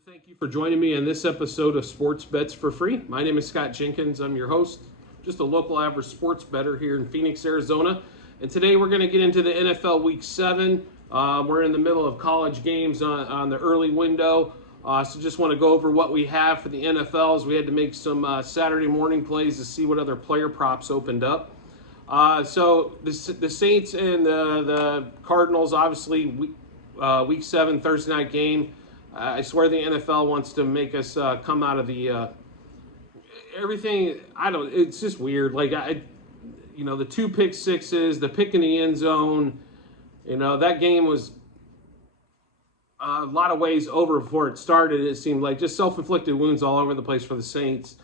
Thank you for joining me in this episode of Sports Bets for Free. My name is Scott Jenkins. I'm your host, just a local average sports bettor here in Phoenix, Arizona. And today we're going to get into the NFL Week 7. We're in the middle of college games on the early window. So just want to go over what we have for the NFLs. We had to make some Saturday morning plays to see what other player props opened up. So the Saints and the Cardinals, obviously, Week 7 Thursday night game. I swear the NFL wants to make us come out of the everything. It's just weird. Like the two pick sixes, the pick in the end zone. That game was a lot of ways over before it started. It seemed like just self-inflicted wounds all over the place for the Saints,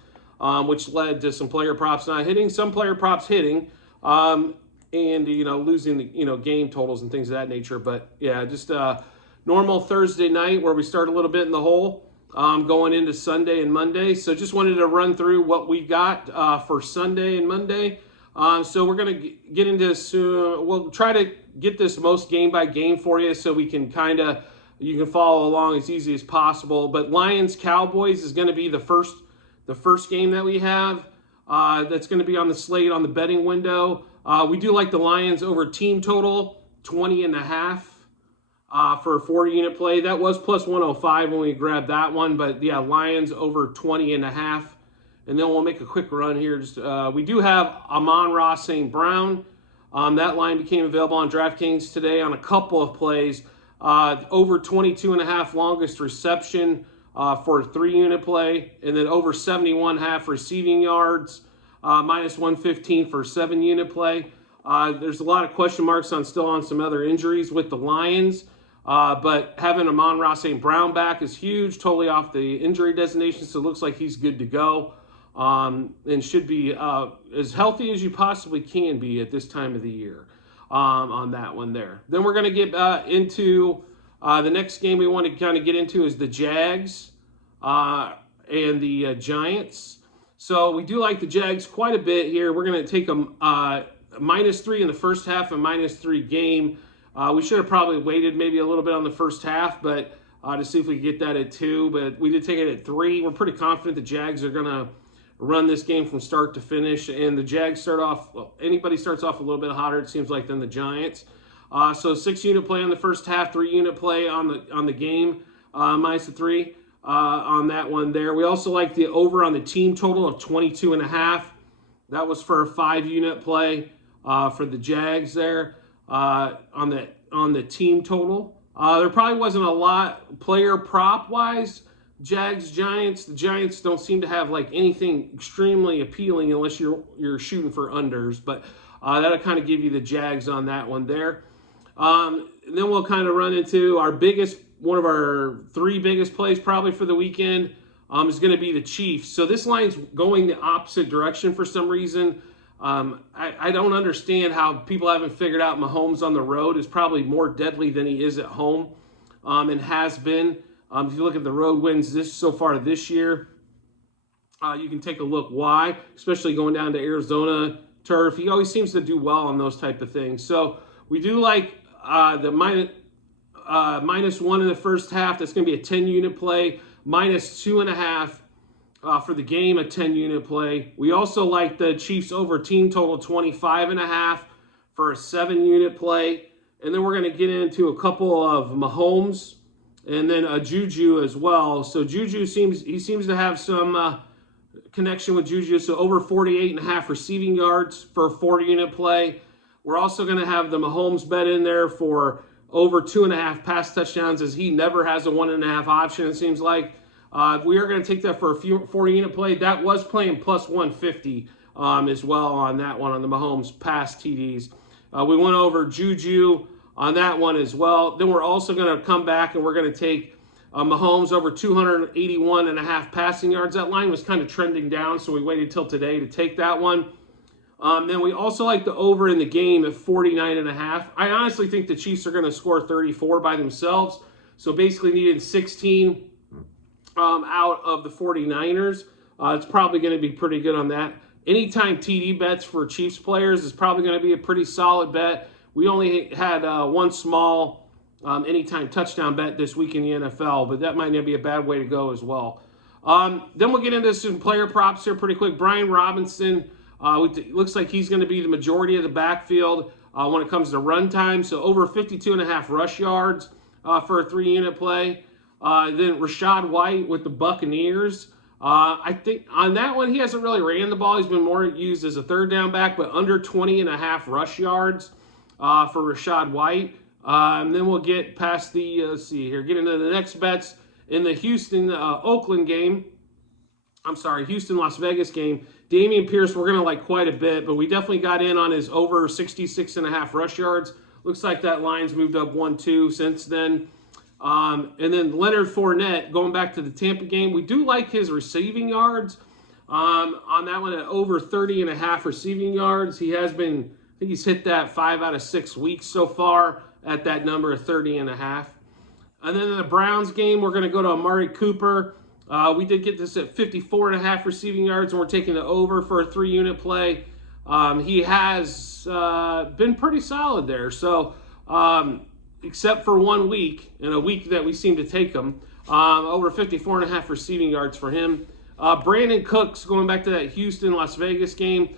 which led to some player props not hitting, some player props hitting, and losing the game totals and things of that nature. But yeah, just normal Thursday night where we start a little bit in the hole going into Sunday and Monday. So just wanted to run through what we got for Sunday and Monday. So we're going to get into this soon. We'll try to get this most game by game for you so we can you can follow along as easy as possible. But Lions-Cowboys is going to be the first game that we have. That's going to be on the slate on the betting window. We do like the Lions over team total, 20.5. For a 4-unit play. That was plus 105 when we grabbed that one. But yeah, Lions over 20.5. And then we'll make a quick run here. We do have Amon-Ra St. Brown. That line became available on DraftKings today on a couple of plays. Over 22.5 longest reception for a 3-unit play. And then over 71.5 receiving yards. Minus 115 for a 7-unit play. There's a lot of question marks still on some other injuries with the Lions. But having Amon-Ra St. Brown back is huge, totally off the injury designation, so it looks like he's good to go and should be as healthy as you possibly can be at this time of the year on that one there. Then we're going to get into the next game we want to kind of get into is the Jags and the Giants. So we do like the Jags quite a bit here. We're going to take them -3 in the first half and -3 game. We should have probably waited maybe a little bit on the first half, but to see if we could get that at 2. But we did take it at 3. We're pretty confident the Jags are going to run this game from start to finish. And the Jags anybody starts off a little bit hotter, it seems like, than the Giants. So 6-unit play on the first half, 3-unit play on the game, -3 on that one there. We also like the over on the team total of 22.5. That was for a 5-unit play for the Jags there. On the team total. There probably wasn't a lot player prop wise. Jags, Giants. The Giants don't seem to have like anything extremely appealing unless you're shooting for unders. But that'll kind of give you the Jags on that one there. And then we'll kind of run into one of our 3 biggest plays probably for the weekend is going to be the Chiefs. So this line's going the opposite direction for some reason. I don't understand how people haven't figured out Mahomes on the road is probably more deadly than he is at home, and has been. If you look at the road wins so far this year, you can take a look why, especially going down to Arizona turf. He always seems to do well on those type of things. So we do like the -1 in the first half. That's going to be a 10-unit play, -2.5. For the game, a 10-unit play. We also like the Chiefs over team total 25.5 for a 7-unit play. And then we're going to get into a couple of Mahomes and then a Juju as well. So Juju seems to have some connection with Juju. So over 48.5 receiving yards for a 40-unit play. We're also going to have the Mahomes bet in there for over 2.5 pass touchdowns, as he never has a 1.5 option, it seems like. We are going to take that for a 40-unit play. That was playing plus 150 as well on that one, on the Mahomes pass TDs. We went over Juju on that one as well. Then we're also going to come back and we're going to take Mahomes over 281.5 passing yards. That line was kind of trending down, so we waited till today to take that one. Then we also like the over in the game at 49.5. I honestly think the Chiefs are going to score 34 by themselves. So basically needed 16 out of the 49ers. It's probably going to be pretty good on that. Anytime TD bets for Chiefs players is probably going to be a pretty solid bet. We only had one small anytime touchdown bet this week in the NFL, but that might not be a bad way to go as well. Then we'll get into some player props here pretty quick. Brian Robinson, looks like he's going to be the majority of the backfield when it comes to run time. So over 52.5 rush yards for a 3-unit play. Then Rachaad White with the Buccaneers. I think on that one, he hasn't really ran the ball. He's been more used as a third down back, but under 20.5 rush yards for Rachaad White. And then we'll get past the, let's see here, get into the next bets in the Houston-Las Vegas game. Dameon Pierce, we're going to like quite a bit, but we definitely got in on his over 66.5 rush yards. Looks like that line's moved up 1-2 since then. And then Leonard Fournette, going back to the Tampa game, we do like his receiving yards on that one at over 30.5 receiving yards. He has been, I think he's hit that 5 out of 6 weeks so far at that number of 30.5. And then in the Browns game, we're going to go to Amari Cooper. We did get this at 54.5 receiving yards, and we're taking the over for a 3-unit play. He has been pretty solid there. So, except for 1 week, and a week that we seem to take him, over 54.5 receiving yards for him. Brandon Cooks, going back to that Houston-Las Vegas game,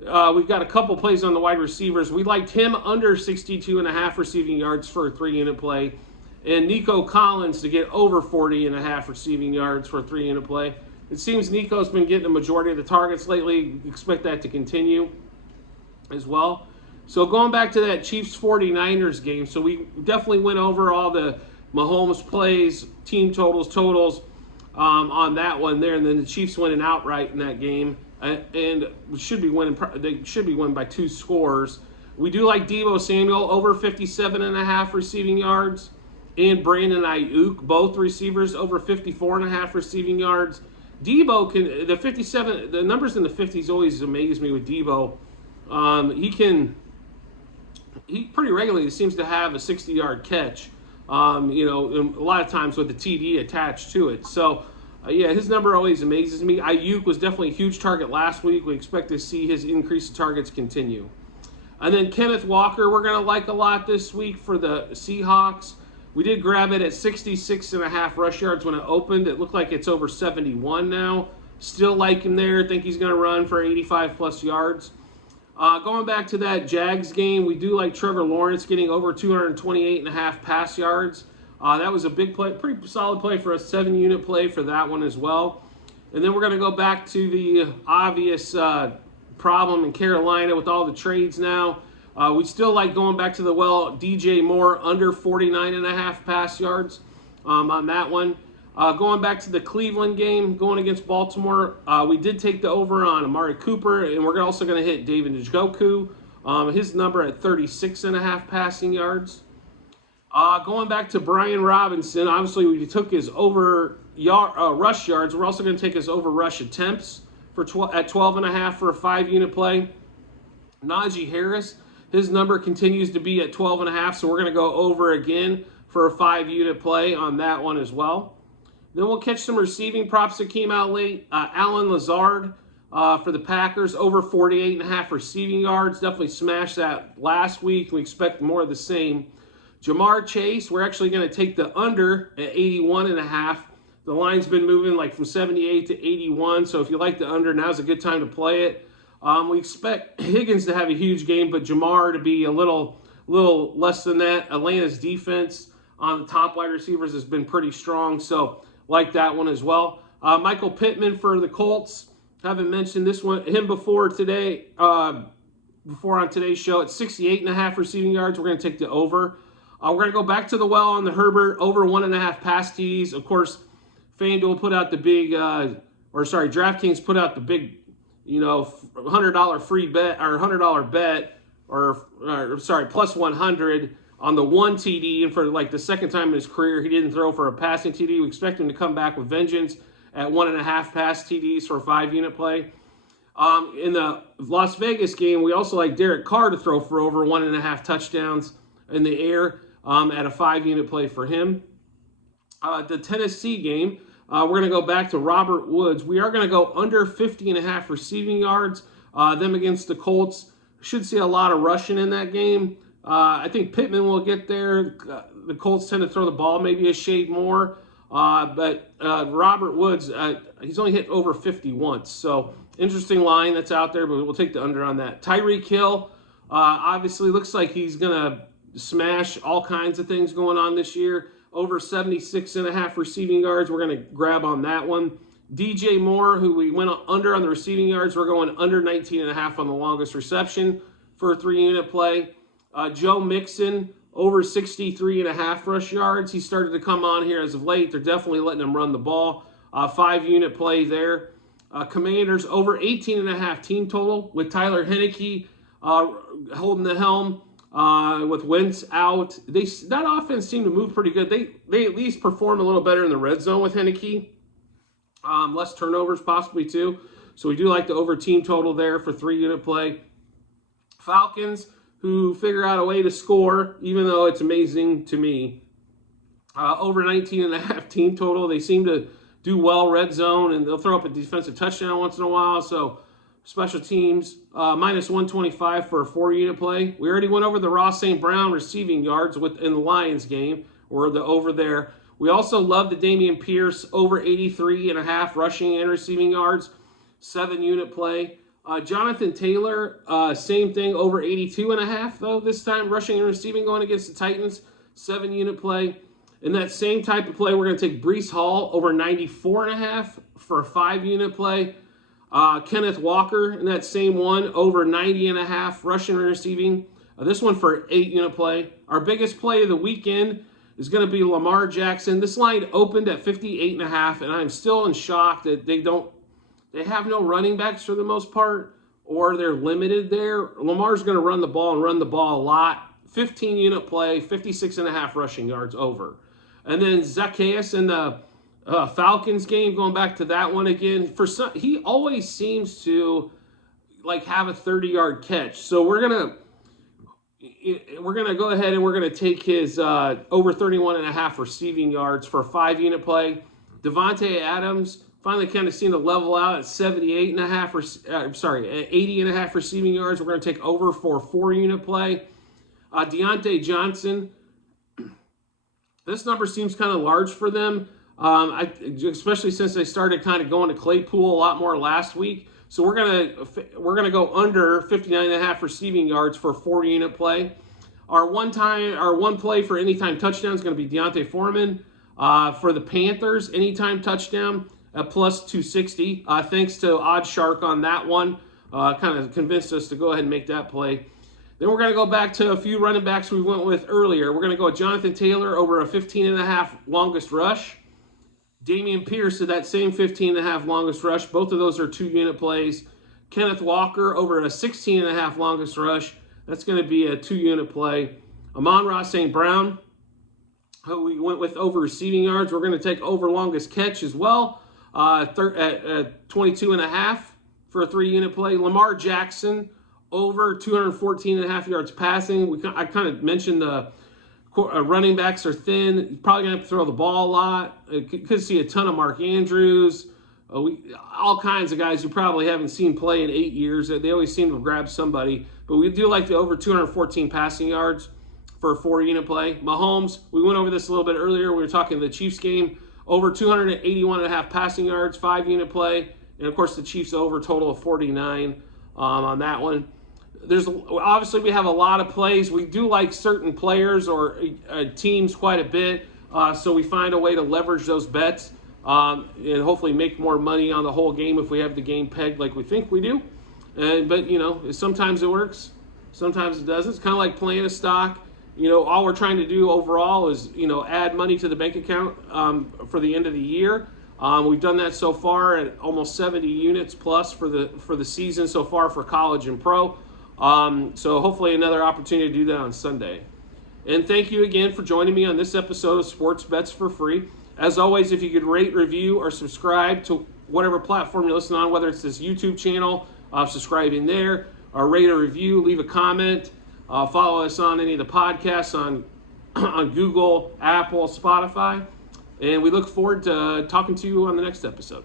we've got a couple plays on the wide receivers. We liked him under 62.5 receiving yards for a 3-unit play. And Nico Collins to get over 40.5 receiving yards for a 3-unit play. It seems Nico's been getting the majority of the targets lately. Expect that to continue as well. So going back to that Chiefs 49ers game, so we definitely went over all the Mahomes plays, team totals on that one there, and then the Chiefs winning outright in that game, and should be winning. They should be winning by 2 scores. We do like Deebo Samuel over 57.5 receiving yards, and Brandon Ayuk, both receivers over 54.5 receiving yards. Deebo can the numbers in the 50s always amaze me with Deebo. He pretty regularly seems to have a 60-yard catch, a lot of times with the TD attached to it. So, his number always amazes me. Ayuk was definitely a huge target last week. We expect to see his increase in targets continue. And then Kenneth Walker, we're going to like a lot this week for the Seahawks. We did grab it at 66.5 rush yards when it opened. It looked like it's over 71 now. Still like him there. Think he's going to run for 85-plus yards. Going back to that Jags game, we do like Trevor Lawrence getting over 228.5 pass yards. That was a big play, pretty solid play for a 7-unit play for that one as well. And then we're going to go back to the obvious problem in Carolina with all the trades now. We still like going back to the DJ Moore under 49.5 pass yards on that one. Going back to the Cleveland game, going against Baltimore, we did take the over on Amari Cooper, and we're also going to hit David Njoku. His number at 36.5 passing yards. Going back to Brian Robinson, obviously we took his over rush yards. We're also going to take his over rush attempts at 12.5 for a 5-unit play. Najee Harris, his number continues to be at 12.5, so we're going to go over again for a 5-unit play on that one as well. Then we'll catch some receiving props that came out late. Allen Lazard for the Packers, over 48.5 receiving yards. Definitely smashed that last week. We expect more of the same. Jamar Chase, we're actually going to take the under at 81.5. The line's been moving like from 78 to 81, so if you like the under, now's a good time to play it. We expect Higgins to have a huge game, but Jamar to be a little less than that. Atlanta's defense on the top wide receivers has been pretty strong, so like that one as well. Michael Pittman for the Colts. Haven't mentioned him before today. Before on today's show, at 68.5 receiving yards, we're going to take the over. We're going to go back to the well on the Herbert, over 1.5 pass TDs. Of course, FanDuel put out the big, DraftKings put out the big, $100 free bet or $100 bet, plus 100 on the 1 TD. And for like the second time in his career, he didn't throw for a passing TD. We expect him to come back with vengeance at 1.5 pass TDs for a 5-unit play. In the Las Vegas game, we also like Derek Carr to throw for over 1.5 touchdowns in the air at a 5-unit play for him. The Tennessee game, we're going to go back to Robert Woods. We are going to go under 50.5 receiving yards. Them against the Colts. Should see a lot of rushing in that game. I think Pittman will get there. the Colts tend to throw the ball maybe a shade more. But Robert Woods, he's only hit over 50 once. So interesting line that's out there, but we'll take the under on that. Tyreek Hill, obviously looks like he's going to smash all kinds of things going on this year. Over 76.5 receiving yards. We're going to grab on that one. DJ Moore, who we went under on the receiving yards, we're going under 19.5 on the longest reception for a 3-unit play. Joe Mixon, over 63.5 rush yards. He started to come on here as of late. They're definitely letting him run the ball. 5-unit play there. Commanders, over 18.5 team total with Tyler Heineke holding the helm. With Wentz out, that offense seemed to move pretty good. They at least performed a little better in the red zone with Heineke. Less turnovers possibly too. So we do like the over team total there for 3-unit play. Falcons, who figure out a way to score, even though it's amazing to me. Over 19.5 team total. They seem to do well red zone, and they'll throw up a defensive touchdown once in a while. So special teams, minus 125 for a 4-unit play. We already went over the Ross St. Brown receiving yards in the Lions game, or the over there. We also love the Dameon Pierce, over 83.5 rushing and receiving yards, 7-unit play. Jonathan Taylor, same thing, over 82.5 though this time, rushing and receiving going against the Titans, 7-unit play. In that same type of play, we're going to take Breece Hall, over 94.5 for a 5-unit play. Kenneth Walker in that same one, over 90.5 rushing and receiving. This one for 8-unit play. Our biggest play of the weekend is going to be Lamar Jackson. This line opened at 58.5, and I'm still in shock that they have no running backs for the most part, or they're limited there. Lamar's going to run the ball and run the ball a lot. 15-unit play, 56.5 rushing yards over. And then Zacchaeus in the Falcons game, going back to that one again. He always seems to have a 30-yard catch. So we're gonna go ahead and we're gonna take his over 31.5 receiving yards for a 5-unit play. Devontae Adams finally kind of seen to level out at 80.5 receiving yards. We're gonna take over for a 4-unit play. Deontay Johnson. This number seems kind of large for them. Especially since they started kind of going to Claypool a lot more last week. So we're gonna go under 59.5 receiving yards for a 4-unit play. Our one play for anytime touchdown is going to be Deontay Foreman. For the Panthers, anytime touchdown at plus 260. Thanks to OddsShark on that one, kind of convinced us to go ahead and make that play. Then we're going to go back to a few running backs we went with earlier. We're going to go with Jonathan Taylor over a 15.5 longest rush. Dameon Pierce at that same 15.5 longest rush. Both of those are 2-unit plays. Kenneth Walker over a 16.5 longest rush. That's going to be a 2-unit play. Amon-Ra St. Brown, who we went with over receiving yards. We're going to take over longest catch as well at 22.5 for a 3-unit play. Lamar Jackson over 214.5 yards passing. I kind of mentioned the running backs are thin. He's probably going to have to throw the ball a lot. Could see a ton of Mark Andrews. All kinds of guys you probably haven't seen play in 8 years. They always seem to grab somebody. But we do like the over 214 passing yards for a 4-unit play. Mahomes, we went over this a little bit earlier. We were talking the Chiefs game. Over 281.5 passing yards, 5-unit play. And, of course, the Chiefs over total of 49 on that one. Obviously, we have a lot of plays. We do like certain players or teams quite a bit. So we find a way to leverage those bets and hopefully make more money on the whole game if we have the game pegged like we think we do. But, sometimes it works. Sometimes it doesn't. It's kind of like playing a stock. All we're trying to do overall is, add money to the bank account for the end of the year. We've done that so far at almost 70 units plus for the season so far for college and pro. So hopefully another opportunity to do that on Sunday. And thank you again for joining me on this episode of Sports Bets for Free. As always, if you could rate, review, or subscribe to whatever platform you listen on, whether it's this YouTube channel, subscribing there, or rate or review, leave a comment, follow us on any of the podcasts on Google, Apple, Spotify. And we look forward to talking to you on the next episode.